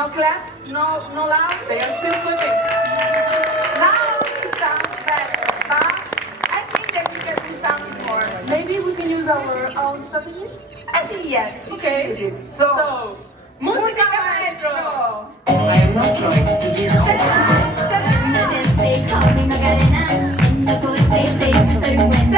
No clap, no loud. They are still sleeping. Now it sounds better, but I think that we can do something more. Maybe we can use our own strategy? I think yes. Okay. Use it. So, Musica maestro. I am not trying to be Stand up, stand up. They call me Macarena, and the boys they say they're friends.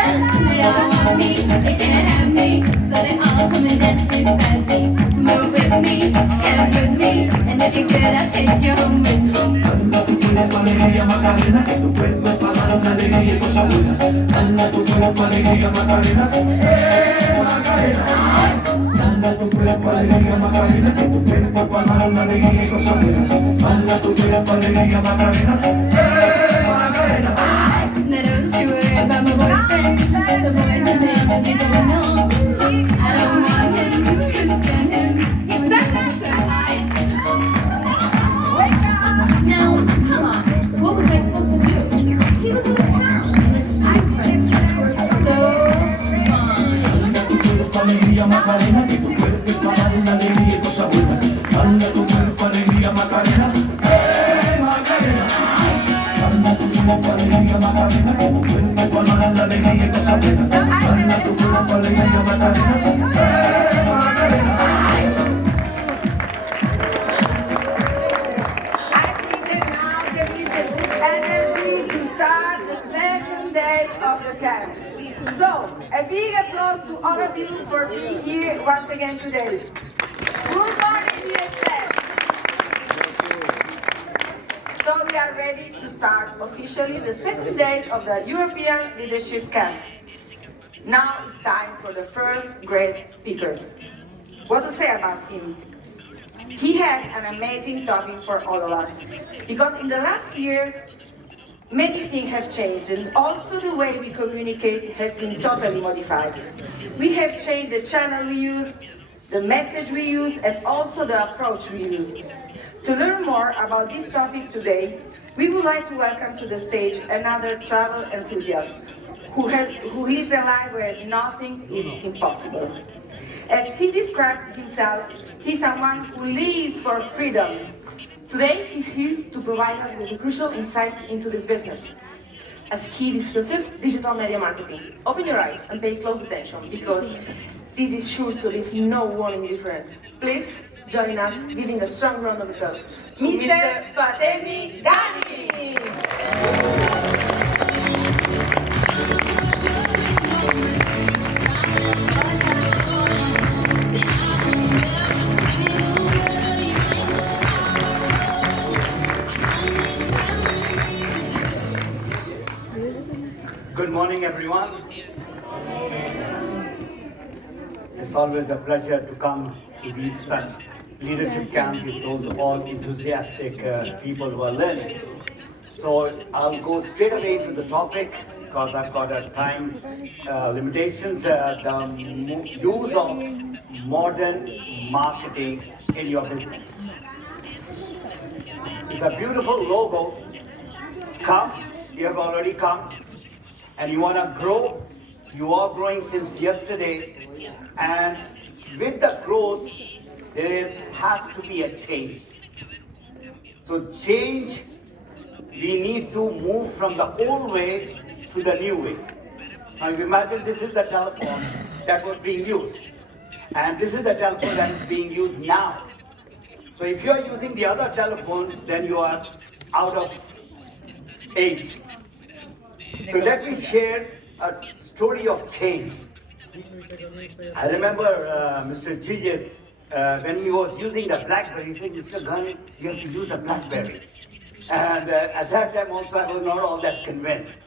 They all want me, they can't have me, so they all come and dance beside me. Move with me, chat with me, and if you good, I'll take you home with me. Dala tu cuerpo alegría Macarena, que tu cuerpo es para dar una alegría y cosa buena. Dala tu cuerpo alegría Macarena, Macarena. Dala tu cuerpo alegría Macarena, que tu cuerpo es para dar una alegría y cosa buena. Dala tu cuerpo alegría Macarena, Macarena. Now don't you worry about my boyfriend, the boy whose name is Nico. I don't want him, couldn't stand him. He's not that high. Now, come on, what was I supposed to do? He was in the town. I think we're so fine. Dala tu cuerpo alegría Macarena, que tu cuerpo es para dar una alegría y cosa buena. Dala tu cuerpo alegría Macarena, Macarena. Dala tu cuerpo alegría Macarena, que tu cuerpo es para dar una alegría y cosa buena. Dala tu cuerpo alegría Macarena, Macarena. I think that now there is the energy to start the second day of the camp. So, a big applause to all of you for being here once again today. Good morning, DXN. So we are ready to start officially the second day of the European Leadership Camp. Now it's time for the first great speakers. What to say about him? He had an amazing topic for all of us, because in the last years, many things have changed, and also the way we communicate has been totally modified. We have changed the channel we use, the message we use, and also the approach we use. To learn more about this topic today, we would like to welcome to the stage another travel enthusiast who lives a life where nothing is impossible. As he described himself, he's someone who lives for freedom. Today, he's here to provide us with a crucial insight into this business, as he discusses digital media marketing. Open your eyes and pay close attention, because this is sure to leave no one indifferent. Please join us, giving a strong round of applause to Mr. Fatemi Ghani! Good morning, everyone. It's always a pleasure to come to these such leadership camps with those all enthusiastic people who are learning. So I'll go straight away to the topic because I've got a time limitations. The use of modern marketing in your business. It's a beautiful logo. Come, you have already come. And you want to grow, you are growing since yesterday, and with the growth, there has to be a change. So change, we need to move from the old way to the new way. Now imagine this is the telephone that was being used, and this is the telephone that is being used now. So if you are using the other telephone, then you are out of age. So let me share a story of change. I remember Mr. Sitges, when he was using the BlackBerry, he said, Mr. Ghani, you have to use the BlackBerry. And at that time also I was not all that convinced.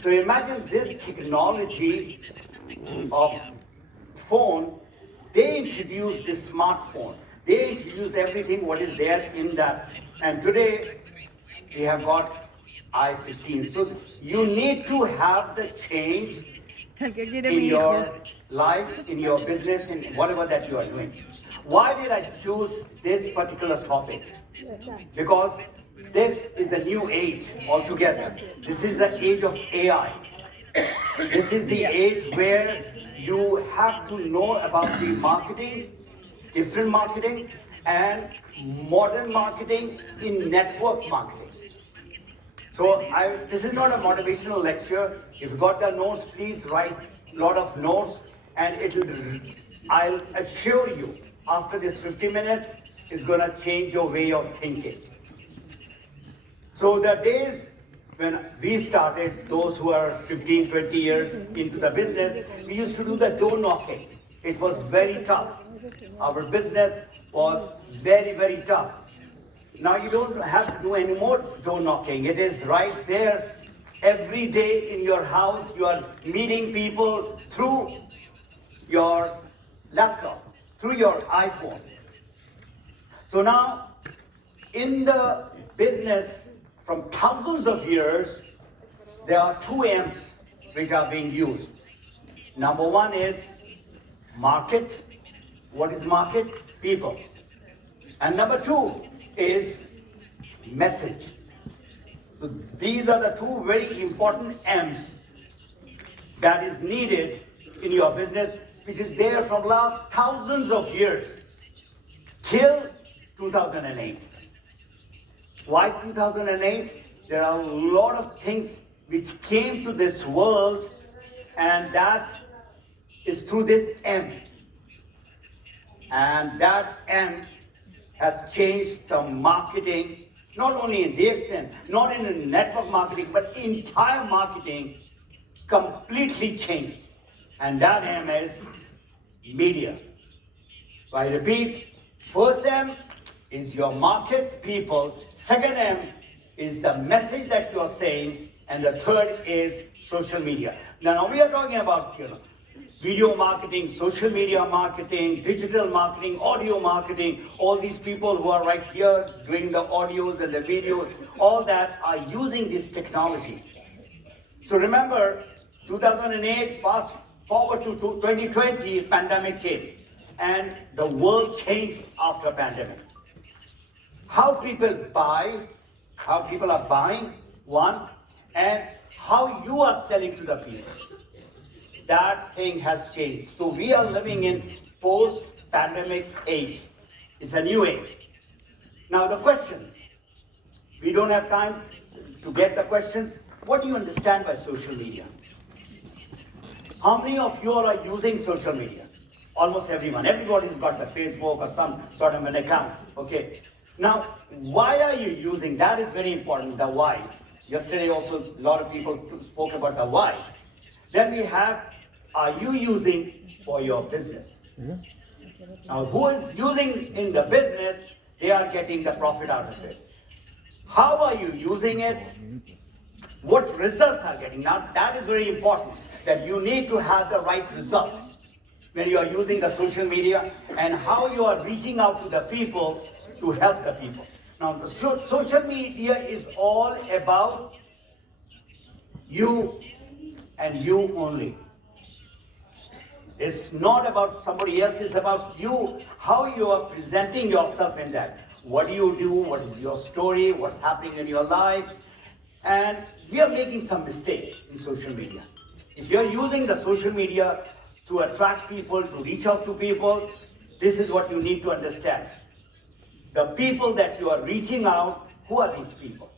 So imagine this technology of phone, they introduced the smartphone. They introduced everything what is there in that. And today we have got I-15. So you need to have the change in your life, in your business, in whatever that you are doing. Why did I choose this particular topic? Because this is a new age altogether. This is the age of AI. This is the age where you have to know about the marketing, different marketing and modern marketing in network marketing. So this is not a motivational lecture. If you got the notes, please write a lot of notes, and I'll assure you, after this 50 minutes, it's gonna change your way of thinking. So the days when we started, those who are 15, 20 years into the business, we used to do the door knocking. It was very tough. Our business was very, very tough. Now you don't have to do any more door knocking. It is right there every day in your house. You are meeting people through your laptop, through your iPhone. So now, in the business, from thousands of years, there are two M's which are being used. Number one is market. What is market? People. And number two is message. So these are the two very important M's that is needed in your business, which is there from last thousands of years till 2008. Why 2008? There are a lot of things which came to this world, and that is through this M. And that M has changed the marketing, not only in DXN, not in network marketing, but entire marketing completely changed. And that M is media. So I repeat, first M is your market, people. Second M is the message that you are saying. And the third is social media. Now we are talking about video marketing, social media marketing, digital marketing, audio marketing. All these people who are right here doing the audios and the videos, all that are using this technology. So remember, 2008, fast forward to 2020, pandemic came. And the world changed after pandemic. How people buy, how people are buying, one, and how you are selling to the people. That thing has changed. So we are living in post-pandemic age. It's a new age. Now the questions. We don't have time to get the questions. What do you understand by social media? How many of you all are using social media? Almost everyone. Everybody's got the Facebook or some sort of an account. Okay. Now, why are you using? That is very important, the why. Yesterday also, a lot of people spoke about the why. Then we have, are you using for your business? Now, who is using in the business, they are getting the profit out of it. How are you using it? What results are getting? Now, that is very important, that you need to have the right result when you are using the social media, and how you are reaching out to the people to help the people. Now, the social media is all about you and you only. It's not about somebody else, it's about you, how you are presenting yourself in that. What do you do? What is your story? What's happening in your life? And we are making some mistakes in social media. If you're using the social media to attract people, to reach out to people, this is what you need to understand. The people that you are reaching out, who are these people?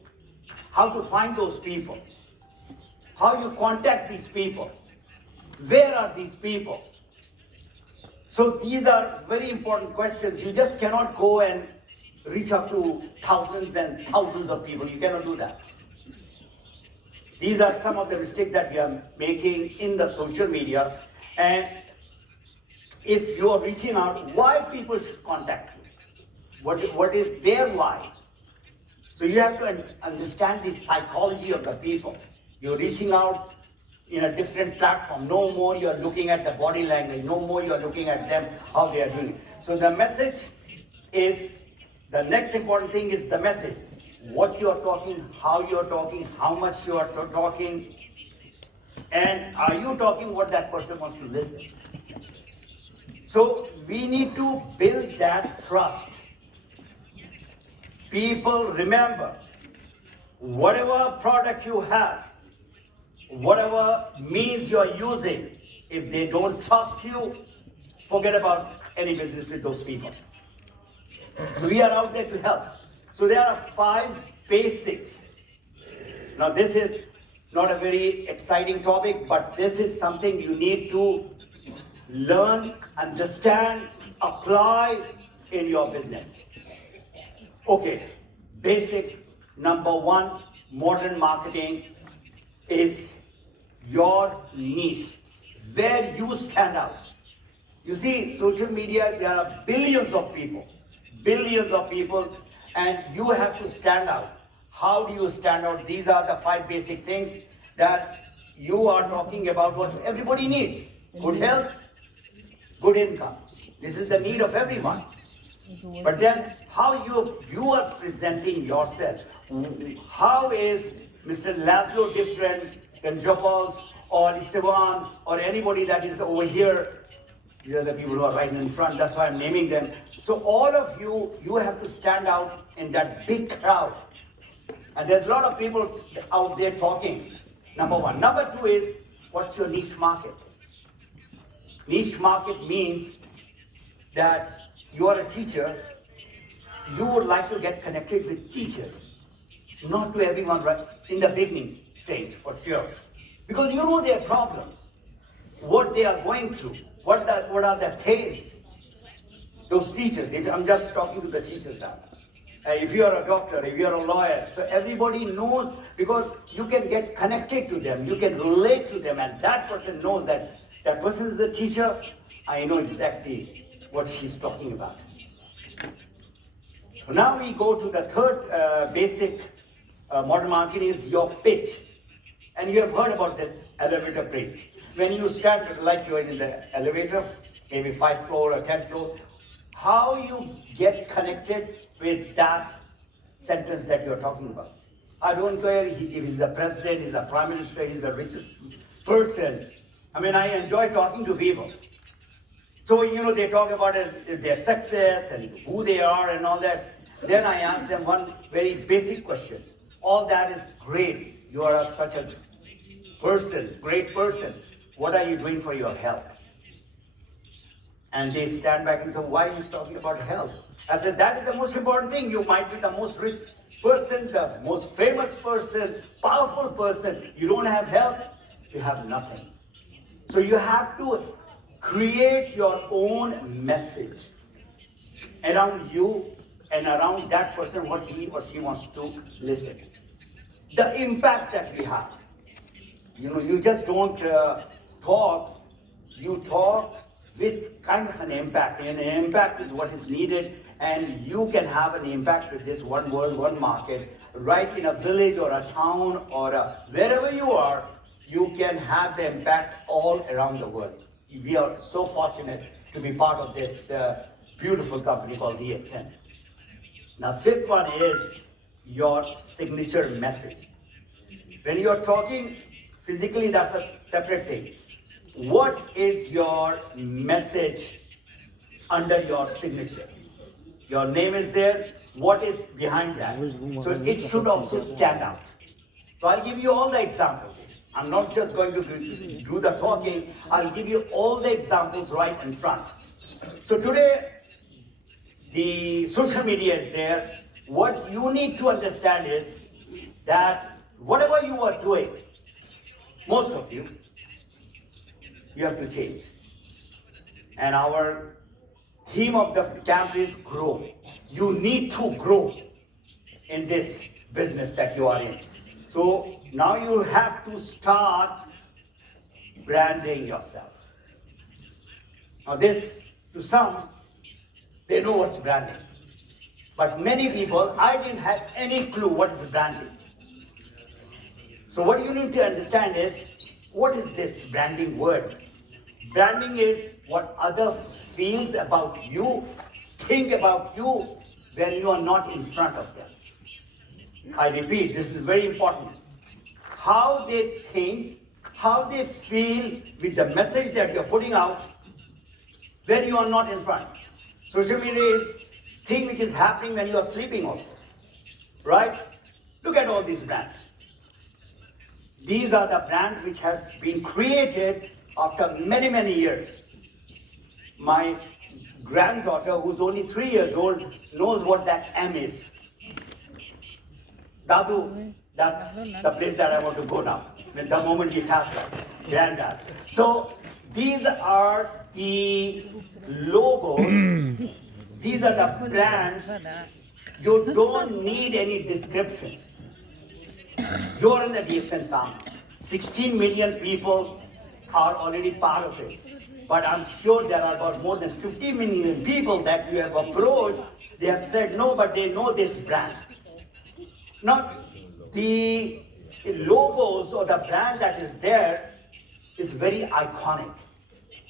How to find those people? How you contact these people? Where are these people? So these are very important questions. You just cannot go and reach out to thousands and thousands of people. You cannot do that. These are some of the mistakes that we are making in the social media. And if you are reaching out, why people should contact you? What is their why? So you have to understand the psychology of the people. You're reaching out in a different platform. No more you're looking at the body language. No more you're looking at them, how they are doing it. So the message is, the next important thing is the message. What you're talking, how you're talking, how much you are talking, and are you talking what that person wants to listen? So we need to build that trust. People, remember, whatever product you have, whatever means you are using, if they don't trust you, forget about any business with those people. So we are out there to help. So there are 5 basics. Now this is not a very exciting topic, but this is something you need to learn, understand, apply in your business. Okay, basic number 1, modern marketing is your niche, where you stand out. You see, social media, there are billions of people, and you have to stand out. How do you stand out? These are the 5 basic things that you are talking about, what everybody needs. Good health, good income. This is the need of everyone. But then how you are presenting yourself. How is Mr. Laszlo different than Jopals or Esteban or anybody that is over here? These are the people who are right in front, that's why I'm naming them. So all of you, you have to stand out in that big crowd. And there's a lot of people out there talking, number 1. Number 2 is, what's your niche market? Niche market means that you are a teacher, you would like to get connected with teachers, not to everyone right in the beginning stage, for sure. Because you know their problems, what they are going through, what are their pains. Those teachers, I'm just talking to the teachers now. If you are a doctor, if you are a lawyer, so everybody knows, because you can get connected to them, you can relate to them, and that person knows that that person is a teacher. I know exactly what she's talking about. So now we go to the third basic modern marketing is your pitch. And you have heard about this elevator pitch. When you stand, like you're in the elevator, maybe 5th floor or 10th floor, how you get connected with that sentence that you're talking about. I don't care if he's the president, he's the prime minister, he's the richest person. I mean, I enjoy talking to people. So, they talk about their success and who they are and all that. Then I ask them one very basic question. All that is great. You are such a person, great person. What are you doing for your health? And they stand back and say, why are you talking about health? I said, that is the most important thing. You might be the most rich person, the most famous person, powerful person. You don't have health, you have nothing. So you have to create your own message around you and around that person, what he or she wants to listen. The impact that we have. You just don't talk, you talk with kind of an impact. And an impact is what is needed, and you can have an impact with this one world, one market, right in a village or a town or wherever you are, you can have the impact all around the world. We are so fortunate to be part of this beautiful company called DXN. Now, 5th one is your signature message. When you're talking physically, that's a separate thing. What is your message under your signature? Your name is there. What is behind that? So it should also stand out. So I'll give you all the examples. I'm not just going to do the talking. I'll give you all the examples right in front. So today, the social media is there. What you need to understand is that whatever you are doing, most of you have to change. And our theme of the camp is grow. You need to grow in this business that you are in. So now you have to start branding yourself. Now this, to some, they know what's branding. But many people, I didn't have any clue what is branding. So what you need to understand is, what is this branding word? Branding is what others feels about you, think about you when you are not in front of them. I repeat, this is very important. How they think, how they feel with the message that you're putting out when you are not in front. Social media is thing which is happening when you are sleeping also, right? Look at all these brands. These are the brands which has been created after many, many years. my granddaughter, who's only 3 years old, knows what that M is. Dadu, that's the place that I want to go now. The moment you touch that, granddad. So these are the logos, these are the brands. You don't need any description. You're in the DXN family. 16 million people are already part of it. But I'm sure there are about more than 50 million people that you have approached. They have said no, but they know this brand. Now, the logos or the brand that is there is very iconic.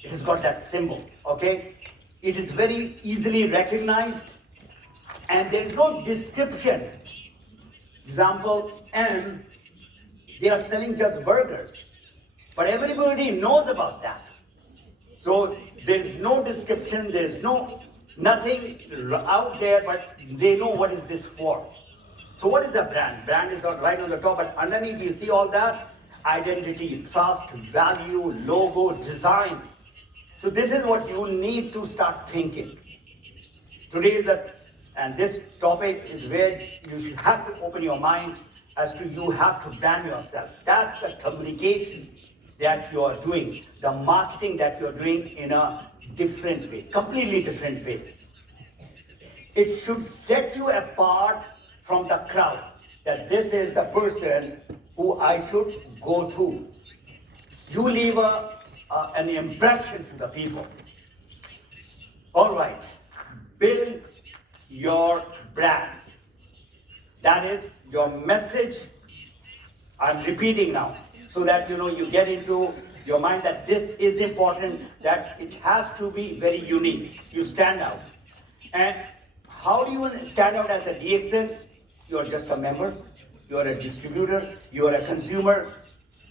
It has got that symbol, okay? It is very easily recognized, and there is no description. Example, M, they are selling just burgers, but everybody knows about that. So there is no description, there is nothing out there, but they know what is this for. So what is the brand? Brand is not right on the top, but underneath you see all that: identity, trust, value, logo, design. So this is what you need to start thinking. Today is and this topic is where you should have to open your mind as to you have to brand yourself. That's the communication that you are doing, the marketing that you are doing in a different way, completely different way. It should set you apart from the crowd, that this is the person who I should go to. You leave an impression to the people. All right, build your brand. That is your message. I'm repeating now, so that you get into your mind that this is important, that it has to be very unique. You stand out. And how do you stand out as a DXN? You're just a member, you're a distributor, you're a consumer,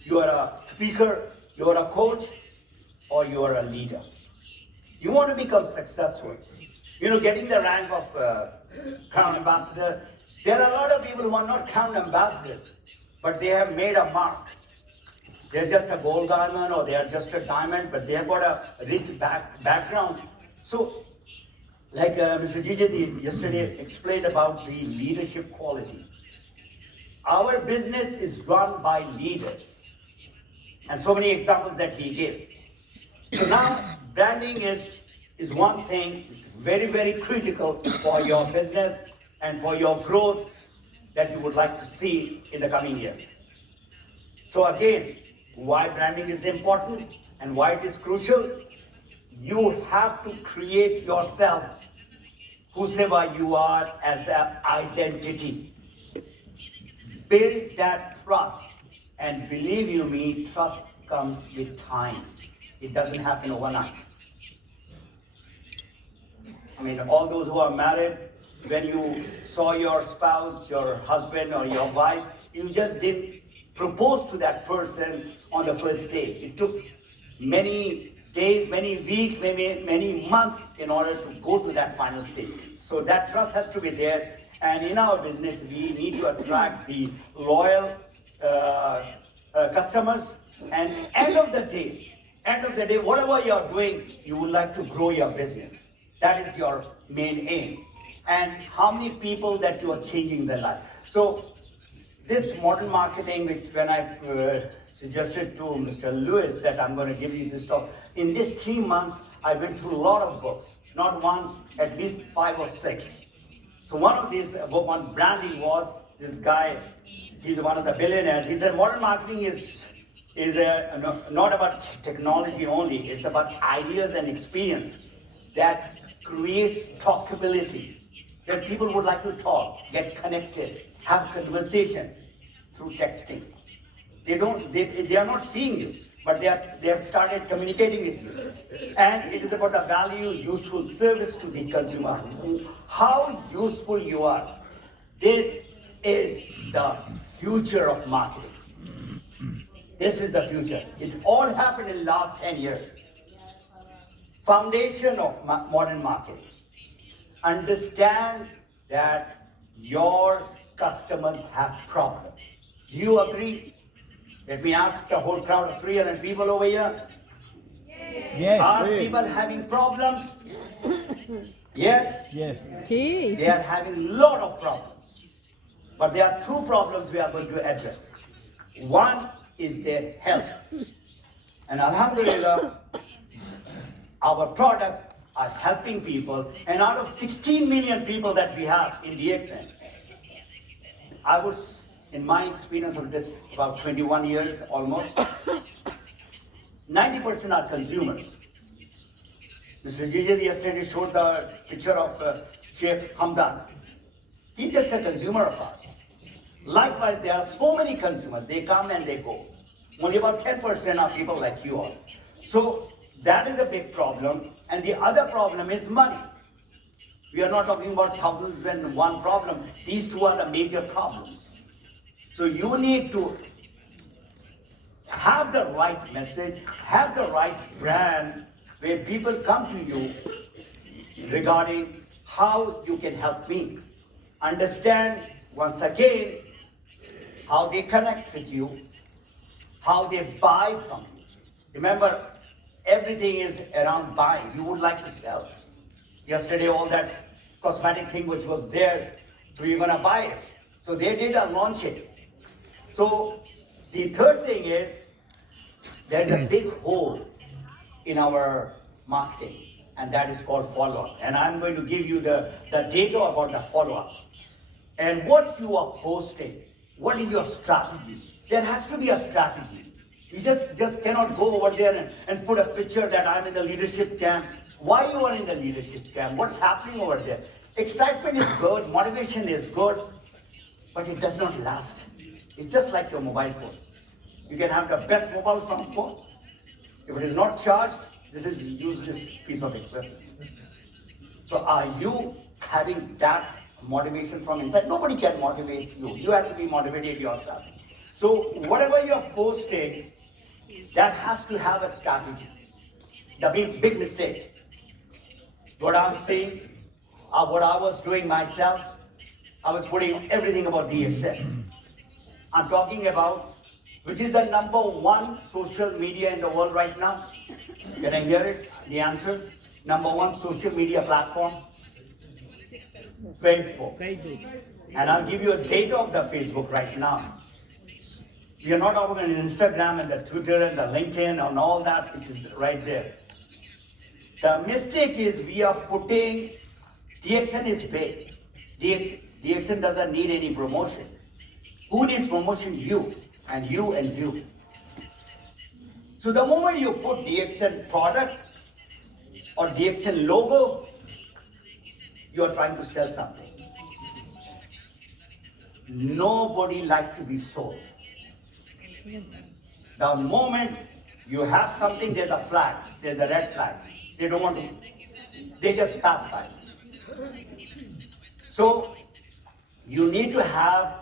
you're a speaker, you're a coach, or you're a leader. You want to become successful. Getting the rank of Crown Ambassador, there are a lot of people who are not Crown Ambassadors, but they have made a mark. They're just a gold diamond, or they are just a diamond, but they have got a rich background. So, like Mr. Jijati yesterday explained about the leadership quality. Our business is run by leaders. And so many examples that he gave. So now, branding is one thing, it's very, very critical for your business and for your growth that you would like to see in the coming years. So again, why branding is important and why it is crucial? You have to create yourself, whosoever you are, as an identity. Build that trust, and believe you me, trust comes with time. It doesn't happen overnight. I mean, all those who are married, when you saw your spouse, your husband or your wife, you just didn't propose to that person on the first day. It took many days, many weeks, maybe many months in order to go to that final stage. So that trust has to be there. And in our business, we need to attract the loyal customers. And end of the day, whatever you are doing, you would like to grow your business. That is your main aim. And how many people that you are changing their life. So this modern marketing, which when I suggested to Mr. Lewis that I'm going to give you this talk, in these 3 months, I went through a lot of books, not one, at least 5 or 6. So one of these, one branding was, this guy, he's one of the billionaires, he said modern marketing is not about technology only, it's about ideas and experience that creates talkability, that people would like to talk, get connected, have conversation through texting. They are not seeing you, but they have started communicating with you. And it is about the value, useful service to the consumer. How useful you are. This is the future of marketing. This is the future. It all happened in the last 10 years. Foundation of modern marketing. Understand that your customers have problems. Do you agree? Let me ask the whole crowd of 300 people over here. Yes. Are people having problems? Yes. Yes. They are having a lot of problems. But there are two problems we are going to address. One is their health. And Alhamdulillah, our products are helping people. And out of 16 million people that we have in DXN, I would, in my experience of this about 21 years almost, 90% are consumers. Mr. Sitges yesterday showed the picture of Sheikh Hamdan. He's just a consumer of ours. Likewise, there are so many consumers. They come and they go. Only about 10% are people like you all. So that is a big problem. And the other problem is money. We are not talking about 1001 problem. These two are the major problems. So you need to have the right message, have the right brand, where people come to you regarding how you can help me. Understand, once again, how they connect with you, how they buy from you. Remember, everything is around buying. You would like to sell. Yesterday, all that cosmetic thing which was there, so you're gonna buy it. So they did a launching. So the third thing is, there's a big hole in our marketing, and that is called follow-up. And I'm going to give you the data about the follow-ups. And what you are posting, what is your strategy? There has to be a strategy. You just cannot go over there and put a picture that I'm in the leadership camp. Why you are in the leadership camp? What's happening over there? Excitement is good, motivation is good, but it does not last. It's just like your mobile phone. You can have the best mobile phone. If it is not charged, this is a useless piece of equipment. So are you having that motivation from inside? Nobody can motivate you. You have to be motivated yourself. So whatever you're posting, that has to have a strategy. The big mistake. What I'm saying, what I was doing myself, I was putting everything about DXN. I'm talking about which is the #1 social media in the world right now. Can I hear it? The answer? #1 social media platform? Facebook. And I'll give you a data of the Facebook right now. We are not talking about Instagram and the Twitter and the LinkedIn and all that, which is right there. The mistake is we are putting, DXN is big. DXN doesn't need any promotion. Who needs promotion? You, and you, and you. So the moment you put DXN product or DXN logo, you are trying to sell something. Nobody likes to be sold. The moment you have something, there's a flag, there's a red flag. They don't want to, they just pass by. So you need to have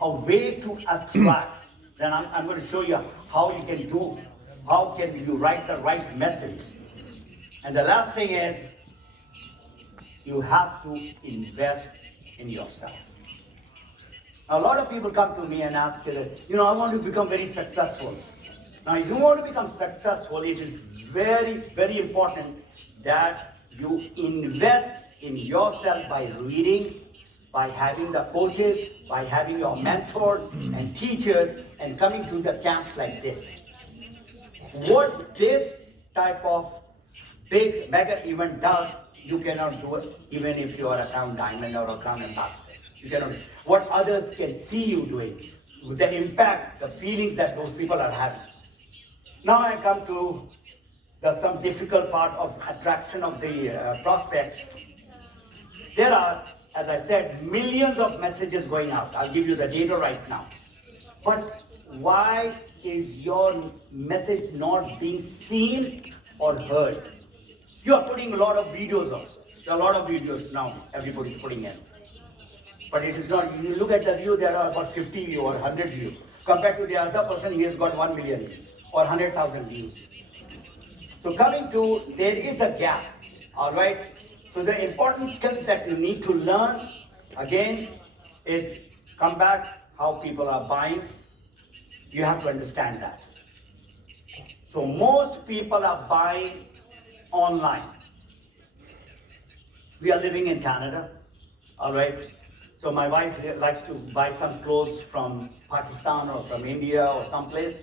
a way to attract. Then I'm going to show you how you can do, how can you write the right message. And the last thing is, you have to invest in yourself. A lot of people come to me and ask, I want to become very successful. Now, if you want to become successful, it is very, very important that you invest in yourself by reading, by having the coaches, by having your mentors and teachers, and coming to the camps like this. What this type of big mega event does, you cannot do it even if you are a Crown Diamond or a Crown Ambassador. You cannot. What others can see you doing, the impact, the feelings that those people are having. Now I come to some difficult part of attraction of the prospects. There are, as I said, millions of messages going out. I'll give you the data right now. But why is your message not being seen or heard? You are putting a lot of videos also. There are a lot of videos now everybody's putting in. But it is not, you look at the view, there are about 50 views or 100 views. Compared to the other person, he has got 1 million views or 100,000 views. So coming to, there is a gap, all right? So the important skills that you need to learn, again, is come back how people are buying. You have to understand that. So most people are buying online. We are living in Canada, all right? So my wife likes to buy some clothes from Pakistan or from India or someplace.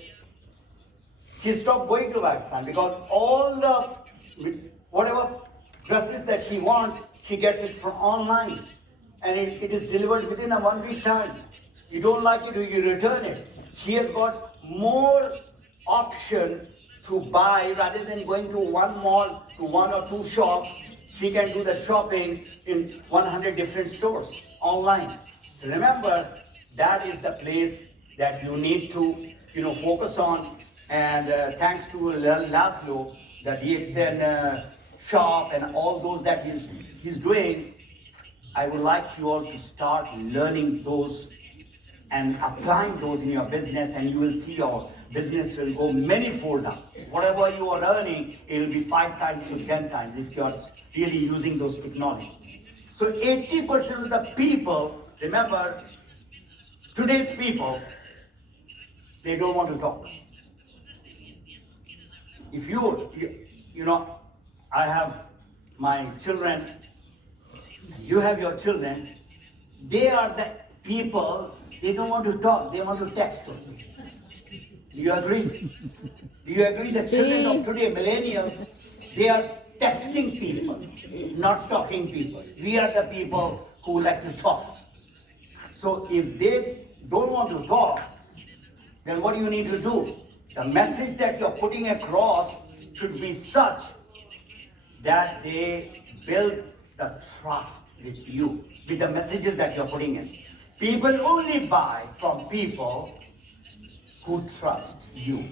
She stopped going to Pakistan because all the, whatever dresses that she wants, she gets it from online. And it is delivered within a 1 week time. You don't like it, you return it. She has got more option to buy rather than going to one mall, to one or two shops. She can do the shopping in 100 different stores online. Remember, that is the place that you need to, focus on. And thanks to Laszlo, the DXN shop and all those that he's doing, I would like you all to start learning those and applying those in your business, and you will see your business will go many-fold up. Whatever you are earning, it will be 5 times to 10 times if you are really using those technology. So 80% of the people, remember, today's people, they don't want to talk. If I have my children, you have your children, they are the people, they don't want to talk, they want to text. Do you agree? Do you agree that children of today, millennials, they are texting people, not talking people. We are the people who like to talk. So if they don't want to talk, then what do you need to do? The message that you're putting across should be such that they build the trust with you, with the messages that you're putting in. People only buy from people who trust you.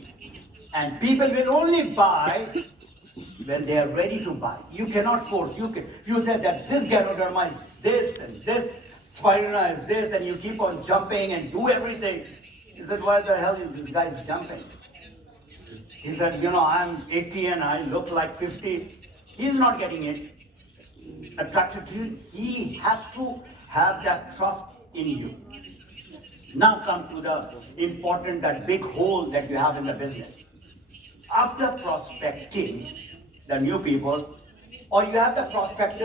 And people will only buy when they are ready to buy. You cannot force. You said that this Ganoderma is this and this, Spirina is this, and you keep on jumping and do everything. He said, why the hell is this guy jumping? He said, I'm 80 and I look like 50. He's not getting it attracted to you. He has to have that trust in you. Now come to the important, that big hole that you have in the business. After prospecting the new people, or you have the prospect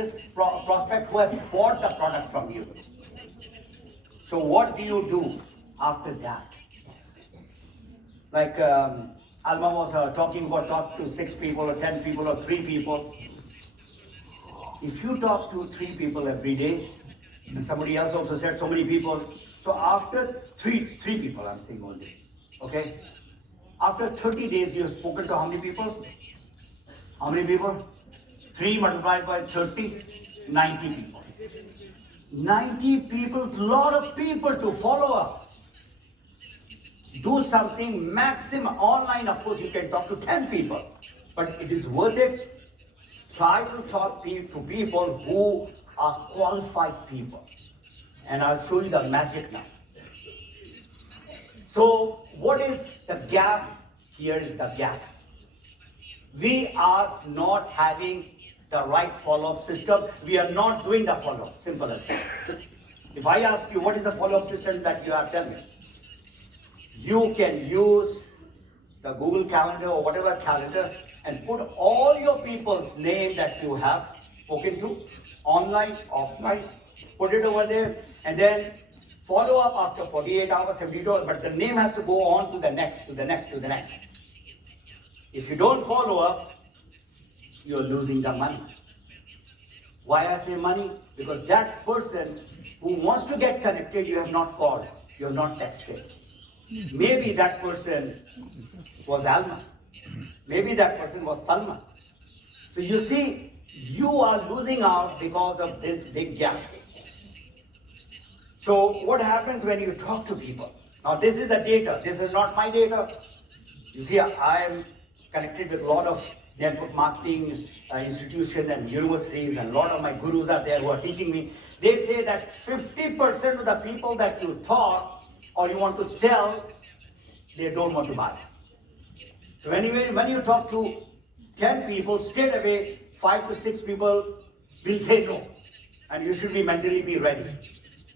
who have bought the product from you. So what do you do after that? Like Alma was talking about talk to 6 people or 10 people or 3 people. If you talk to 3 people every day, and somebody else also said so many people, so after 3 people, I'm saying only, okay? After 30 days, you have spoken to how many people? How many people? 3 multiplied by 30, 90 people. 90 people is a lot of people to follow up. Do something maximum. Online, of course, you can talk to 10 people, but it is worth it. Try to talk to people who are qualified people. And I'll show you the magic now. So what is the gap? Here is the gap. We are not having the right follow-up system. We are not doing the follow-up, simple as that. If I ask you, what is the follow-up system that you are telling me? You can use the Google Calendar or whatever calendar and put all your people's name that you have spoken to, online, offline, put it over there, and then follow up after 48 hours, 72 hours, but the name has to go on to the next, to the next, to the next. If you don't follow up, you're losing the money. Why I say money? Because that person who wants to get connected, you have not called, you have not texted. Maybe that person was Alma. Maybe that person was Salma. So you see, you are losing out because of this big gap. So what happens when you talk to people? Now this is the data. This is not my data. You see, I am connected with a lot of network marketing institutions and universities, and a lot of my gurus are there who are teaching me. They say that 50% of the people that you talk or you want to sell, they don't want to buy. So anyway, when you talk to 10 people, straight away, 5 to 6 people will say no. And you should be mentally be ready.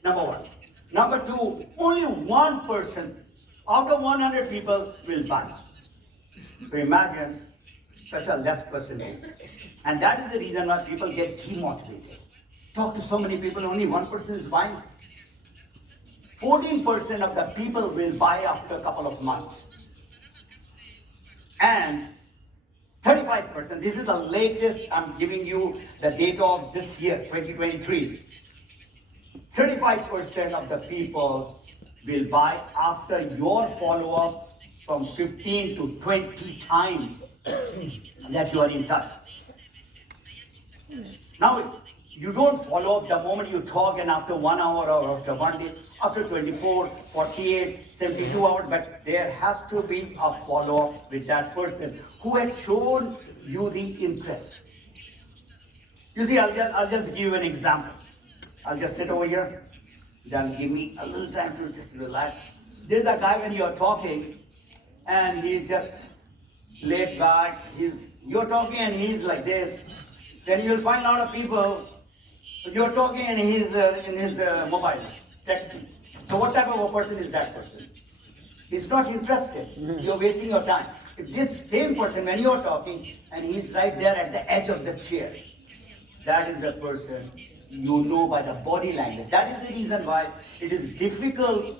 Number 1. Number 2, only 1 person out of 100 people will buy. So imagine such a less percentage. And that is the reason why people get demotivated. Talk to so many people, only one person is buying. 14% of the people will buy after a couple of months. And 35%, this is the latest, I'm giving you the data of this year, 2023. 35% of the people will buy after your follow-up from 15 to 20 times that you are in touch. Now, you don't follow up the moment you talk and after 1 hour or after 1 day, after 24, 48, 72 hours, but there has to be a follow-up with that person who has shown you the interest. You see, I'll just give you an example. I'll just sit over here, then give me a little time to just relax. There's a guy when you're talking and he's just laid back, you're talking and he's like this. Then you'll find a lot of people, you're talking and he's in his mobile, texting. So what type of a person is that person? He's not interested. You're wasting your time. If this same person, when you're talking and he's right there at the edge of the chair, that is the person you know by the body language. That is the reason why it is difficult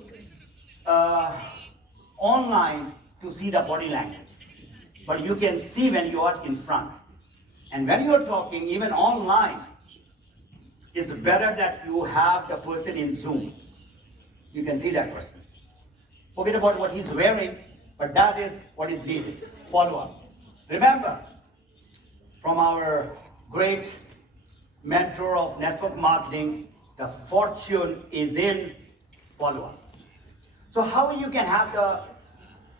online to see the body language. But you can see when you are in front. And when you're talking, even online, it's better that you have the person in Zoom. You can see that person. Forget about what he's wearing, but that is what is needed. Follow up. Remember, from our great mentor of network marketing, the fortune is in follow-up. So how you can have the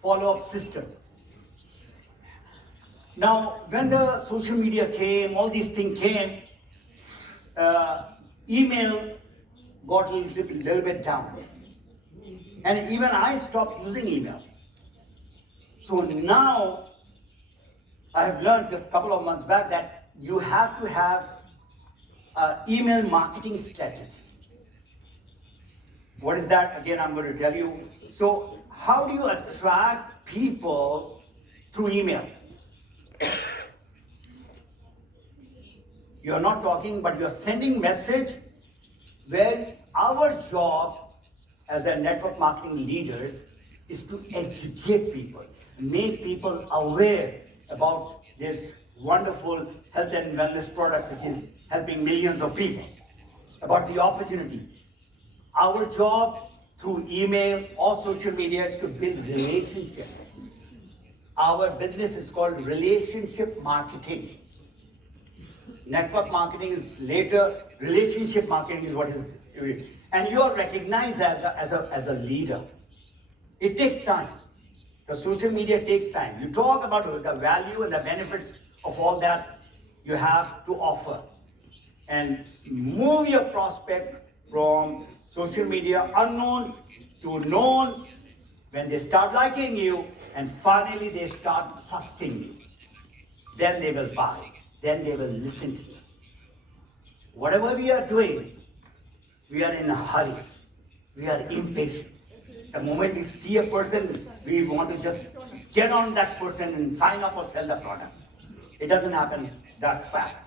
follow-up system? Now, when the social media came, all these things came, email got a little bit down. And even I stopped using email. So now, I have learned just a couple of months back that you have to have an email marketing strategy. What is that? Again, I'm going to tell you. So how do you attract people through email? You're not talking, but you're sending message where our job as a network marketing leaders is to educate people, make people aware about this wonderful health and wellness product which is helping millions of people, about the opportunity. Our job through email or social media is to build relationships. Our business is called relationship marketing. Network marketing is later, relationship marketing is what is, and you are recognized as a leader. It takes time. The social media takes time. You talk about the value and the benefits of all that you have to offer. And move your prospect from social media unknown to known. When they start liking you, and finally they start trusting you, then they will buy, then they will listen to you. Whatever we are doing, we are in a hurry, we are impatient. The moment we see a person, we want to just get on that person and sign up or sell the product. It doesn't happen that fast.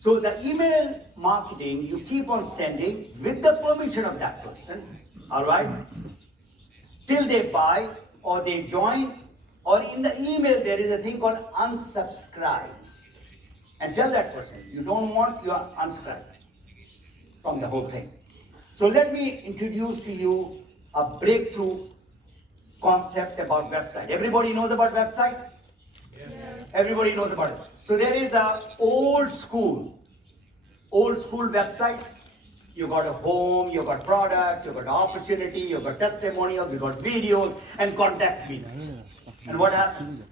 So the email marketing, you keep on sending with the permission of that person, all right? Till they buy or they join, or in the email there is a thing called unsubscribe. And tell that person, you don't want, you are unsubscribed from the whole thing. So let me introduce to you a breakthrough concept about website. Everybody knows about website? Yes. Everybody knows about it. So there is a old school website. You got a home, you got products, you got opportunity, you got testimonials, you got videos, and contact me. And what happens?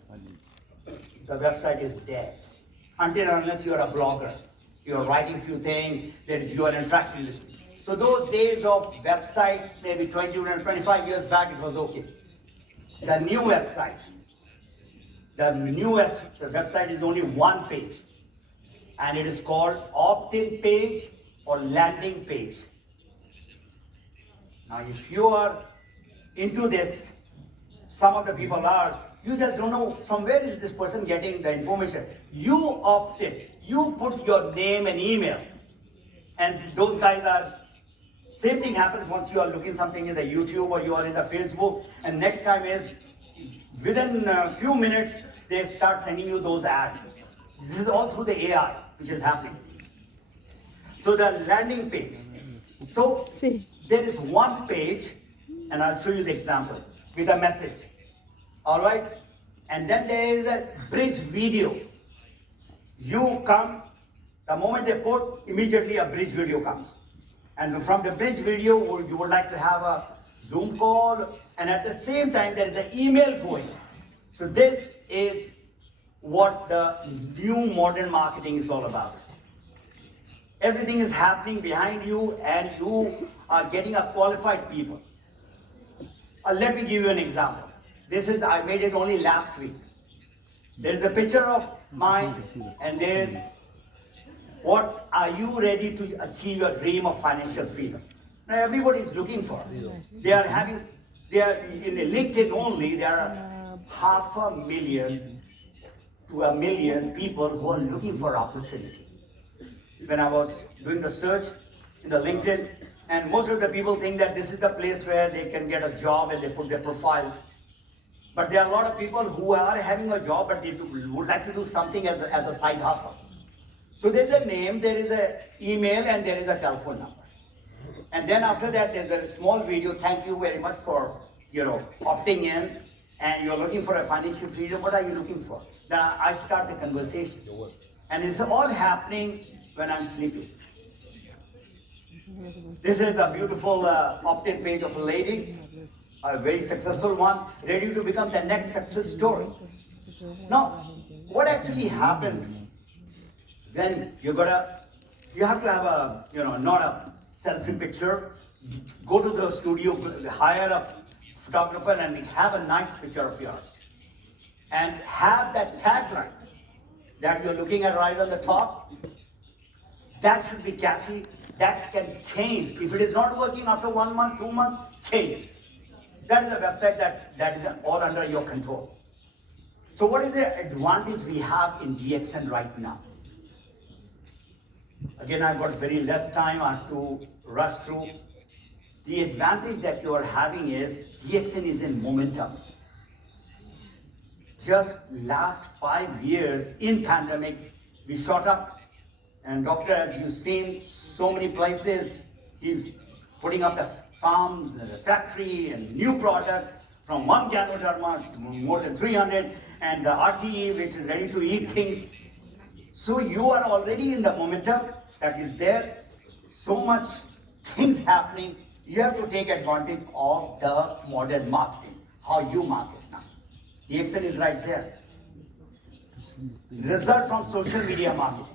The website is dead. Until and unless you are a blogger, you are writing few things, you are interacting with people. So those days of website, maybe 20 or 25 years back, it was okay. The new website is only one page, and it is called opt-in page or landing page. Now, if you are into this, some of the people are, you just don't know from where is this person getting the information. You opted, you put your name and email, and those guys are, same thing happens once you are looking something in the YouTube or you are in the Facebook, and next time is, within a few minutes, they start sending you those ads. This is all through the AI, which is happening. So the landing page. So there is one page, and I'll show you the example, with a message. All right? And then there is a bridge video. You come, the moment they put, immediately a bridge video comes. And from the bridge video, you would like to have a Zoom call, and at the same time, there is an email going. So this is what the new modern marketing is all about. Everything is happening behind you, and you are getting a qualified people. Let me give you an example. This is, I made it only last week. There is a picture of mine, and there is, what are you ready to achieve your dream of financial freedom? Now everybody is looking for. They are in LinkedIn only, there are 500,000 to 1 million people who are looking for opportunity. When I was doing the search in the LinkedIn, and most of the people think that this is the place where they can get a job and they put their profile. But there are a lot of people who are having a job, but they would like to do something as a side hustle. So there's a name, there is an email, and there is a telephone number. And then after that, there's a small video. Thank you very much for, opting in, and you're looking for a financial freedom. What are you looking for? Then I start the conversation. And it's all happening when I'm sleeping. This is a beautiful opt-in page of a lady, a very successful one, ready to become the next success story. Now, what actually happens when you have to have a, not a selfie picture, go to the studio, hire a photographer and have a nice picture of yours. And have that tagline that you're looking at right on the top. That should be catchy. That can change. If it is not working after 1 month, 2 months, change. That is a website that is all under your control. So what is the advantage we have in DXN right now? Again, I've got very less time. I have to rush through. The advantage that you are having is DXN is in momentum. Just last 5 years in pandemic, we shot up. And doctor, as you've seen, so many places, he's putting up the farm, the factory, and new products from 1 Ganoderma to more than 300, and the RTE, which is ready to eat things. So you are already in the momentum that is there. So much things happening. You have to take advantage of the modern marketing, how you market now. DXN is right there. Result from social media marketing.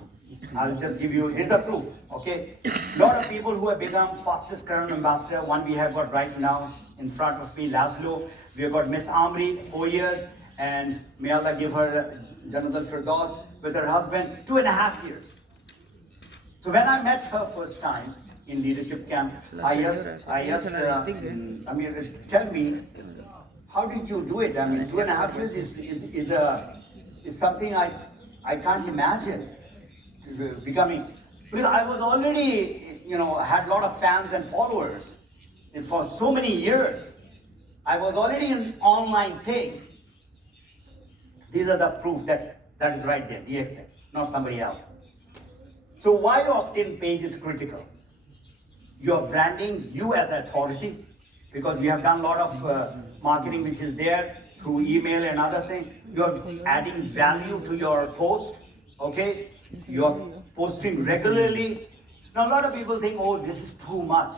I'll just give you, here's a proof, okay? A lot of people who have become fastest current ambassador, one we have got right now in front of me, Laszlo. We have got Miss Amri, 4 years, and may Allah give her Jannat al-Firdaus with her husband, 2.5 years. So when I met her first time in leadership camp, I asked Amir, tell me, how did you do it? I mean, 2.5 years is something I can't imagine becoming. Because I was already, had a lot of fans and followers, and for so many years, I was already an online thing. These are the proof that is right there, DXN, not somebody else. So why opt-in page is critical? You're branding you as authority, because you have done a lot of marketing which is there through email and other things. You're adding value to your post, okay? You're posting regularly. Now a lot of people think, oh, this is too much.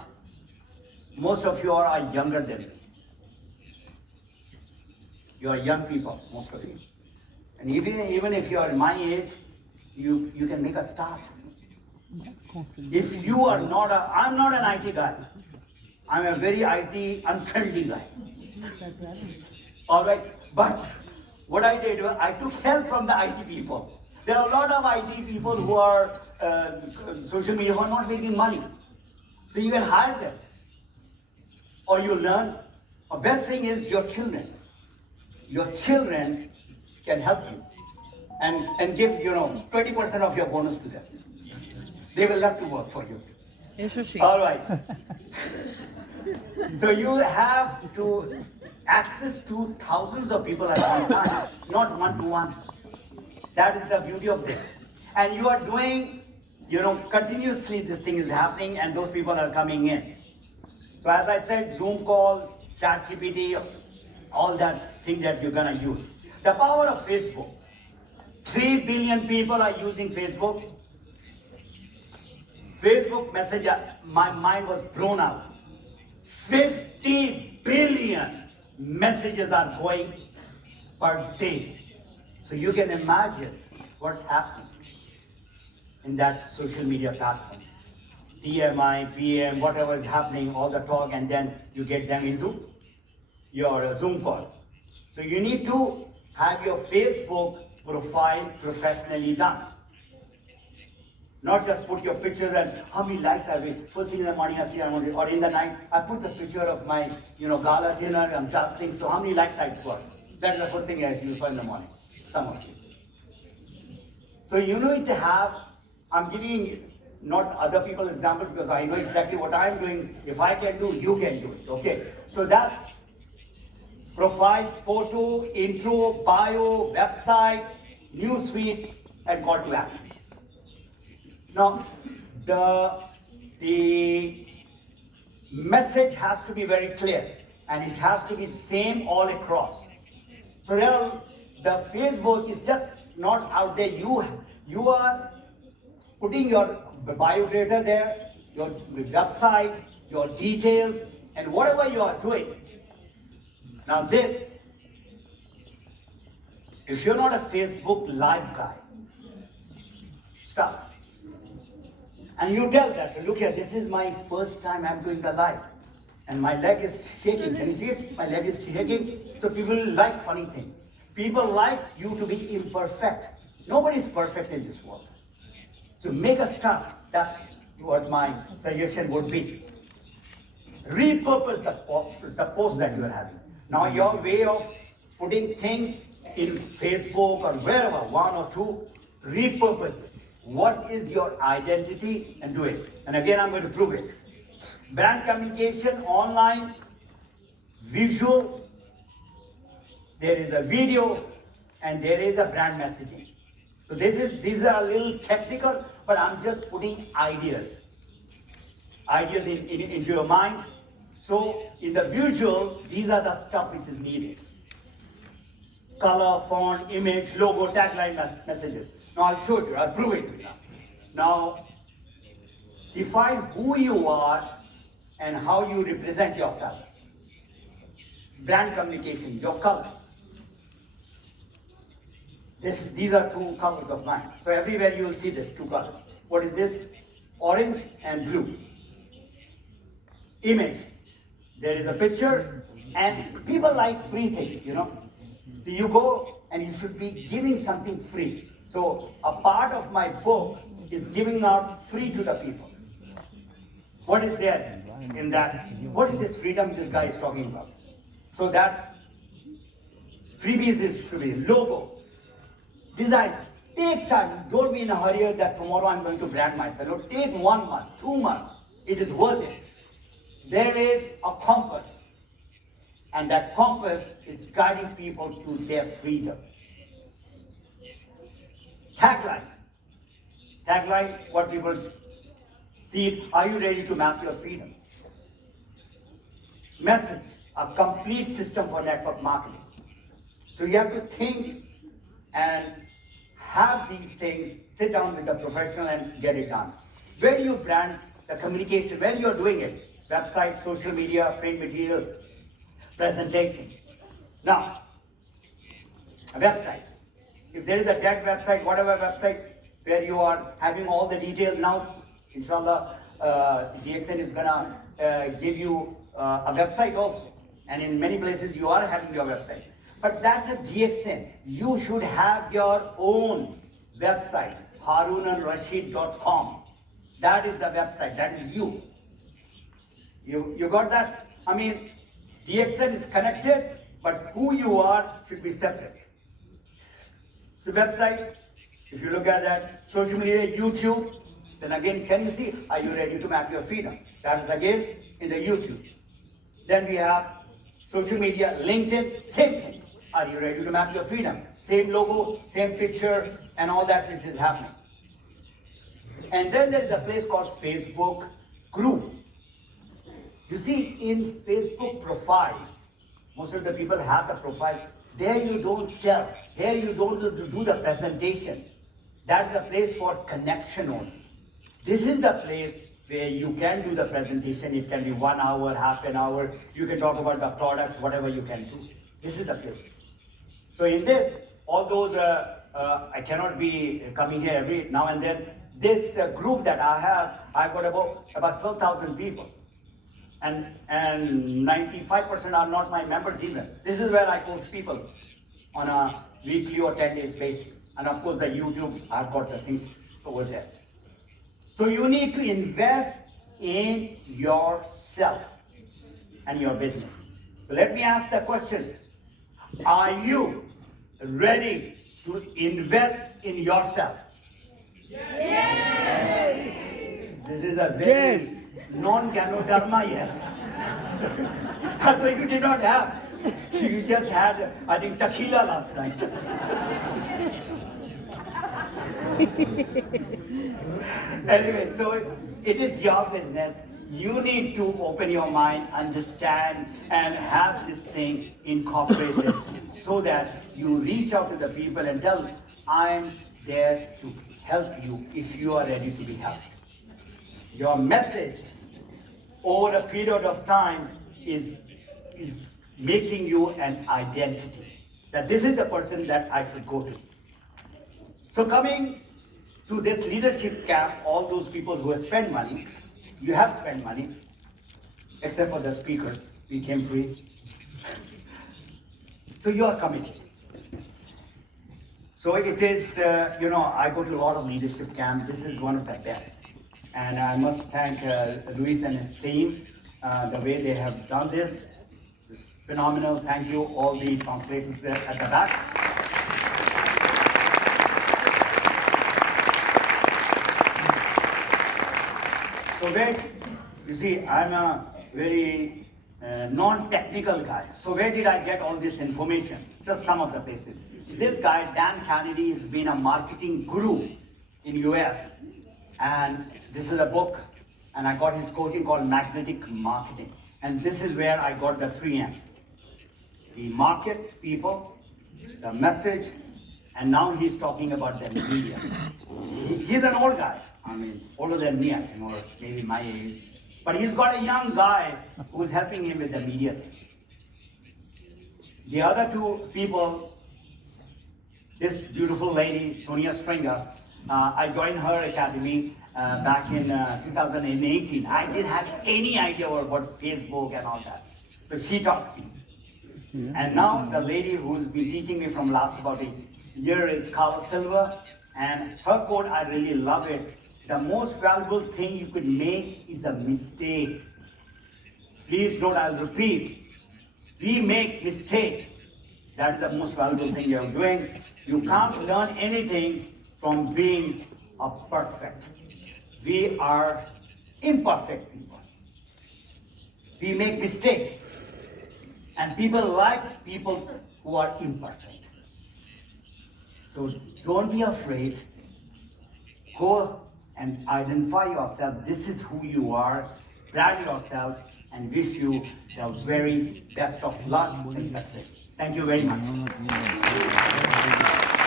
Most of you are younger than me. You are young people, most of you. And even if you are my age, you can make a start. If you are not I'm not an IT guy. I'm a very IT unfriendly guy. All right, but what I did, I took help from the IT people. There are a lot of IT people who are social media who are not making money. So you can hire them. Or you learn. The best thing is your children. your children can help you and give, 20% of your bonus to them. They will love to work for you. All right. So you have to access to thousands of people at one time, not one-to-one. That is the beauty of this. And you are doing, continuously this thing is happening and those people are coming in. So as I said, Zoom call, ChatGPT, all that thing that you're gonna use. The power of Facebook. 3 billion people are using Facebook. Facebook Messenger, my mind was blown out. 50 billion messages are going per day. So you can imagine what's happening in that social media platform. DMI, PM, whatever is happening, all the talk, and then you get them into your Zoom call. So you need to have your Facebook profile professionally done. Not just put your pictures and how many likes are we. First thing in the morning I see, or in the night, I put the picture of my, gala dinner, I'm dancing, so how many likes I got. That is the first thing I use for in the morning, some of you. So you need to have, I'm giving not other people's example because I know exactly what I'm doing. If I can do, you can do it, okay? So that's profile, photo, intro, bio, website, newsfeed, and call to action. Now, the message has to be very clear and it has to be same all across. So the Facebook is just not out there. You are putting your biodata there, your website, your details, and whatever you are doing. Now this, if you're not a Facebook live guy, stop. And you tell that, look here, this is my first time I'm doing the live. And my leg is shaking. Can you see it? My leg is shaking. So people like funny things. People like you to be imperfect. Nobody is perfect in this world. So make a start. That's what my suggestion would be. Repurpose the post that you are having. Now your way of putting things in Facebook or wherever, one or two, repurpose it. What is your identity and do it. And again, I'm going to prove it. Brand communication, online, visual, there is a video, and there is a brand messaging. So these are a little technical, but I'm just putting ideas into your mind. So in the visual, these are the stuff which is needed. Color, font, image, logo, tagline, messages. Now I'll show you, I'll prove it now. Now, define who you are and how you represent yourself. Brand communication, your color. These are two colors of mine. So everywhere you will see this, two colors. What is this? Orange and blue. Image. There is a picture and people like free things, So you go and you should be giving something free. So a part of my book is giving out free to the people. What is there in that? What is this freedom this guy is talking about? So that freebies is to be logo, design. Take time. Don't be in a hurry that tomorrow I'm going to brand myself. No, take 1 month, 2 months. It is worth it. There is a compass. And that compass is guiding people to their freedom. Tagline. Tagline, what people see, are you ready to map your freedom? Message, a complete system for network marketing. So you have to think and have these things, sit down with the professional and get it done. Where you brand the communication, where you're doing it, website, social media, print material, presentation. Now, a website. If there is a dead website, whatever website, where you are having all the details now, inshallah, DXN is gonna give you a website also. And in many places you are having your website. But that's a DXN. You should have your own website, harunanrashid.com. That is the website, that is you. You got that? I mean, DXN is connected but who you are should be separate. So website, if you look at that, social media, YouTube, then again, can you see, are you ready to map your freedom? That is again in the YouTube. Then we have social media, LinkedIn, same thing. Are you ready to map your freedom? Same logo, same picture, and all that which is happening. And then there is a place called Facebook group. You see, in Facebook profile, most of the people have the profile. There you don't sell. Here you don't do the presentation. That is a place for connection only. This is the place where you can do the presentation. It can be 1 hour, half an hour. You can talk about the products, whatever you can do. This is the place. So in this, all those, I cannot be coming here every now and then. This group that I have, I've got about 12,000 people. And 95% are not my members even. This is where I coach people on a weekly or 10 days basis. And of course the YouTube, I've got the things over there. So you need to invest in yourself and your business. So let me ask the question. Are you ready to invest in yourself? Yes. This is a very non-Ganodarma yes. So you did not have. You just had, I think, tequila last night. Anyway, so it is your business. You need to open your mind, understand, and have this thing incorporated so that you reach out to the people and tell them, I'm there to help you if you are ready to be helped. Your message over a period of time is making you an identity. That this is the person that I should go to. So coming to this leadership camp, all those people who have spent money, you have spent money, except for the speakers, we came free. So you are committed. So it is, I go to a lot of leadership camps. This is one of the best. And I must thank Luis and his team, the way they have done this. It's phenomenal. Thank you, all the translators there at the back. So where, you see, I'm a very non-technical guy. So where did I get all this information? Just some of the places. This guy, Dan Kennedy, has been a marketing guru in US. And this is a book, and I got his coaching called Magnetic Marketing. And this is where I got the 3M. The market, people, the message, and now he's talking about the media. He's an old guy. I mean, older than me, I think, or maybe my age. But he's got a young guy who's helping him with the media thing. The other two people, this beautiful lady, Sonia Stringer, I joined her academy back in 2018. I didn't have any idea about Facebook and all that. So she taught me. And now the lady who's been teaching me from last about a year is Carla Silva. And her quote, I really love it. The most valuable thing you could make is a mistake. Please note, I'll repeat. We make mistakes. That's the most valuable thing you're doing. You can't learn anything from being a perfect. We are imperfect people. We make mistakes. And people like people who are imperfect. So don't be afraid. Go and identify yourself. This is who you are. Brand yourself and wish you the very best of luck and success. Thank you very much.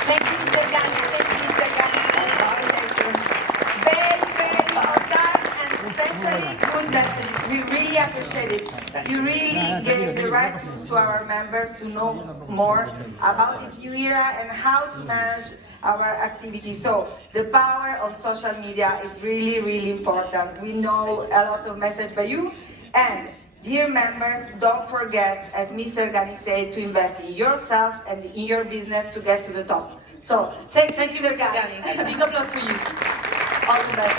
Thank you, Mr. Ghani. Thank you, Mr. Ghani, for the presentation. Very, very well done, and especially good message. We really appreciate it. You really gave the right tools to our members to know more about this new era and how to manage our activities. So the power of social media is really, really important. We know a lot of message by you. And dear members, don't forget, as Mr. Ghani said, to invest in yourself and in your business to get to the top. So thank you, Mr. Ghani. Big applause for you. All the best.